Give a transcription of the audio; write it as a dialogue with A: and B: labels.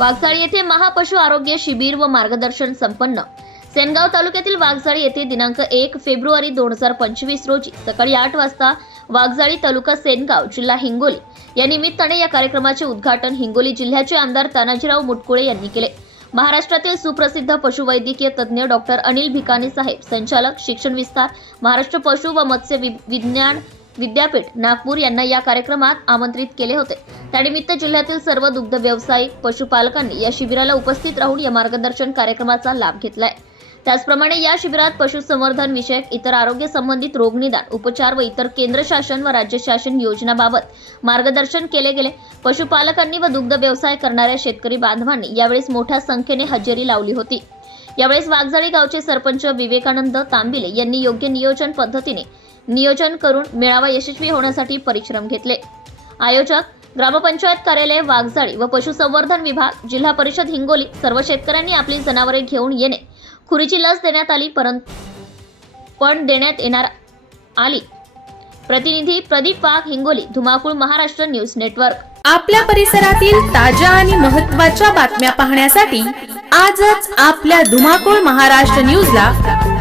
A: वाघजाळी येथे महापशु आरोग्य शिबिर व मार्गदर्शन संपन्न. सेनगाव तालुक्यातील वाघजाळी येथे दिनांक एक फेब्रुवारी दोन हजार पंचवीस रोजी सकाळी आठ वाजता वाघजाळी तालुका सेनगाव जिल्हा हिंगोली या निमित्ताने या कार्यक्रमाचे उद्घाटन हिंगोली जिल्ह्याचे आमदार तानाजीराव मुटकुळे यांनी केले. महाराष्ट्रातील सुप्रसिद्ध पशुवैद्यकीय तज्ज्ञ डॉक्टर अनिल भिकाने साहेब संचालक शिक्षण विस्तार महाराष्ट्र पशु व मत्स्य वि- विज्ञान विद्यापीठ नागपूर यांना या कार्यक्रमात आमंत्रित केले होते. त्यानिमित्त जिल्ह्यातील सर्व दुग्ध व्यावसायिक पशुपालकांनी या शिबिराला उपस्थित राहून या मार्गदर्शन कार्यक्रमाचा लाभ घेतलाय. त्याचप्रमाणे या शिबिरात पशुसंवर्धन विषयक इतर आरोग्य संबंधित रोगनिदान उपचार व इतर केंद्र शासन व राज्य शासन योजनाबाबत मार्गदर्शन केले गेले. पशुपालकांनी व दुग्ध व्यवसाय करणाऱ्या शेतकरी बांधवांनी यावेळेस मोठ्या संख्येने हजेरी लावली होती. यावेळेस वाघजाळी गावचे सरपंच विवेकानंद तांबिले यांनी योग्य नियोजन पद्धतीने नियोजन करून मेळावा यशस्वी होण्यासाठी परिश्रम घेतले. आयोजक ग्रामपंचायत कार्यालय वाघजाळी व पशुसंवर्धन विभाग जिल्हा परिषद हिंगोली सर्व शेतकऱ्यांनी आपली जनावरे घेऊन येणे. खुरीची लस देण्यात आली परंतु पण देण्यात येणार आली. प्रतिनिधी प्रदीप वाघ हिंगोली धुमाकूळ महाराष्ट्र न्यूज नेटवर्क.
B: आपल्या परिसरातील ताज्या आणि महत्त्वाच्या बातम्या पाहण्यासाठी आजच आपल्या धुमाकूळ महाराष्ट्र न्यूजला